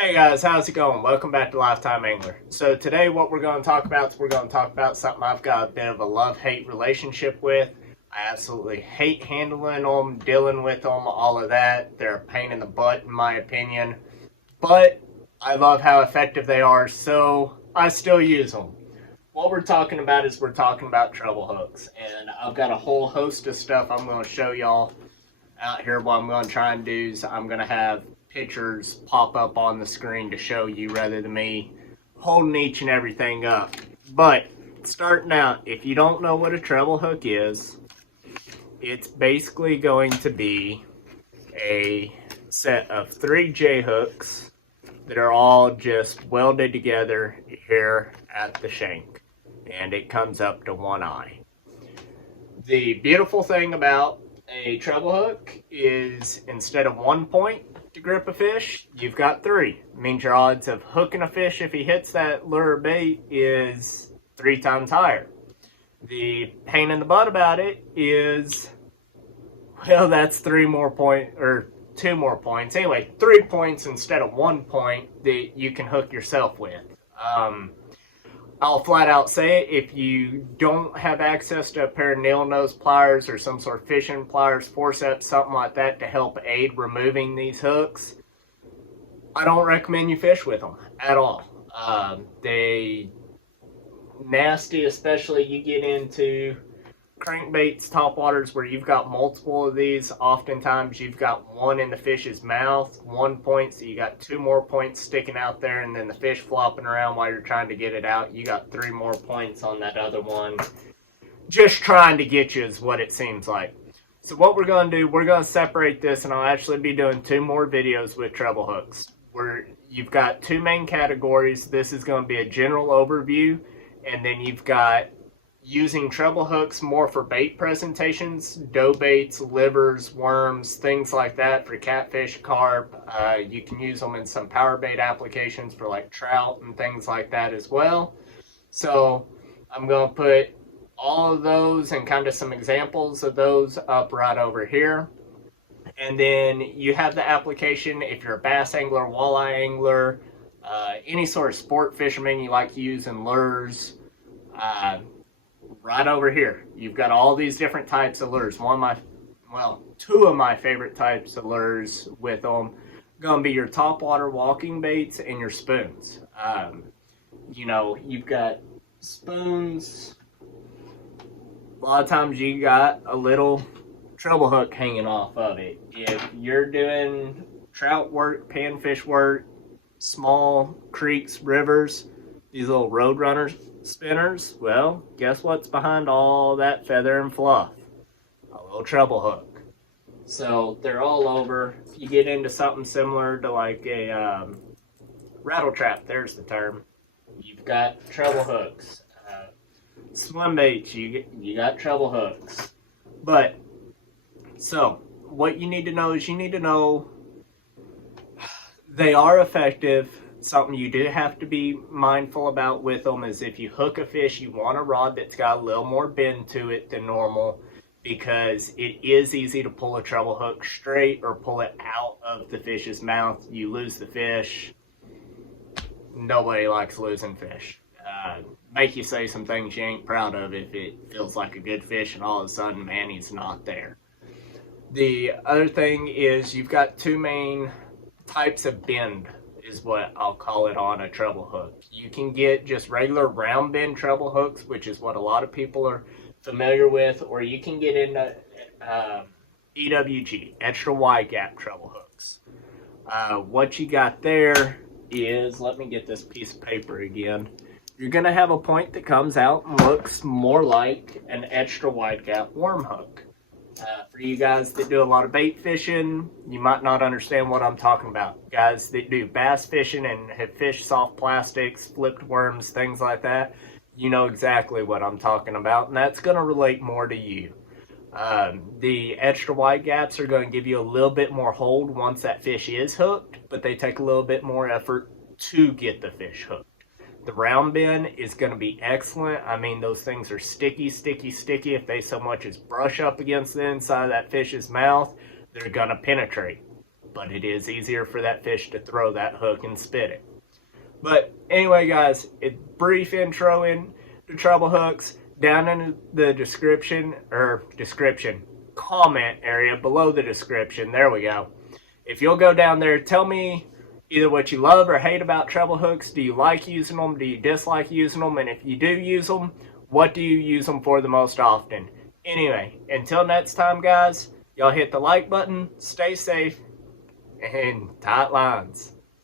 Hey guys, how's it going? Welcome back to Lifetime Angler. So today what we're going to talk about is we're going to talk about something I've got a bit of a love-hate relationship with. I absolutely hate handling them, dealing with them, all of that. They're a pain in the butt in my opinion. But I love how effective they are, so I still use them. What we're talking about is we're talking about treble hooks. And I've got a whole host of stuff I'm going to show y'all out here. What I'm going to try and do is I'm going to have pictures pop up on the screen to show you rather than me holding each and everything up. But starting out, if you don't know what a treble hook is, it's basically going to be a set of 3 J hooks that are all just welded together here at the shank, and it comes up to one eye. The beautiful thing about a treble hook is instead of 1 point to grip a fish, you've got 3. It means your odds of hooking a fish if he hits that lure bait is 3 times higher. The pain in the butt about it is, well, that's 2 more points. Anyway, 3 points instead of 1 point that you can hook yourself with. I'll flat out say it, if you don't have access to a pair of nail nose pliers or some sort of fishing pliers, forceps, something like that to help aid removing these hooks, I don't recommend you fish with them at all. They nasty, especially you get into crankbaits, topwaters where you've got multiple of these. Oftentimes you've got one in the fish's mouth, 1 point, so you got 2 more points sticking out there, and then the fish flopping around while you're trying to get it out. You got 3 more points on that other one. Just trying to get you is what it seems like. So what we're going to do, we're going to separate this, and I'll actually be doing 2 more videos with treble hooks. Where you've got 2 main categories. This is going to be a general overview, and then you've got using treble hooks more for bait presentations, dough baits, livers, worms, things like that for catfish, carp. You can use them in some power bait applications for like trout and things like that as well. So I'm going to put all of those and kind of some examples of those up right over here. And then you have the application if you're a bass angler, walleye angler, any sort of sport fisherman you like using lures. Right over here, you've got all these different types of lures. 2 of my favorite types of lures with them gonna be your topwater walking baits and your spoons. You've got spoons. A lot of times you got a little treble hook hanging off of it. If you're doing trout work, panfish work, small creeks, rivers, these little road runners, spinners, well, guess what's behind all that feather and fluff? A little treble hook. So they're all over. If you get into something similar to like a rattle trap, there's the term, you've got treble hooks. Swim baits, you got treble hooks. But so what you need to know is they are effective. Something you do have to be mindful about with them is if you hook a fish, you want a rod that's got a little more bend to it than normal, because it is easy to pull a treble hook straight or pull it out of the fish's mouth. You lose the fish. Nobody likes losing fish. Make you say some things you ain't proud of if it feels like a good fish and all of a sudden, man, he's not there. The other thing is you've got 2 main types of bend, is what I'll call it on a treble hook. You can get just regular round bend treble hooks, which is what a lot of people are familiar with, or you can get into EWG, extra wide gap treble hooks. What you got there is, let me get this piece of paper again. You're going to have a point that comes out and looks more like an extra wide gap worm hook. For you guys that do a lot of bait fishing, you might not understand what I'm talking about. Guys that do bass fishing and have fished soft plastics, flipped worms, things like that, you know exactly what I'm talking about, and that's going to relate more to you. The extra wide gaps are going to give you a little bit more hold once that fish is hooked, but they take a little bit more effort to get the fish hooked. The round bend is going to be excellent. I mean, those things are sticky, sticky, sticky. If they so much as brush up against the inside of that fish's mouth, they're going to penetrate. but it is easier for that fish to throw that hook and spit it. But anyway, guys, a brief intro into treble hooks. Down in the comment area below the description, there we go. If you'll go down there, tell me either what you love or hate about treble hooks. Do you like using them? Do you dislike using them? And if you do use them, what do you use them for the most often? Anyway, until next time, guys, y'all hit the like button, stay safe, and tight lines.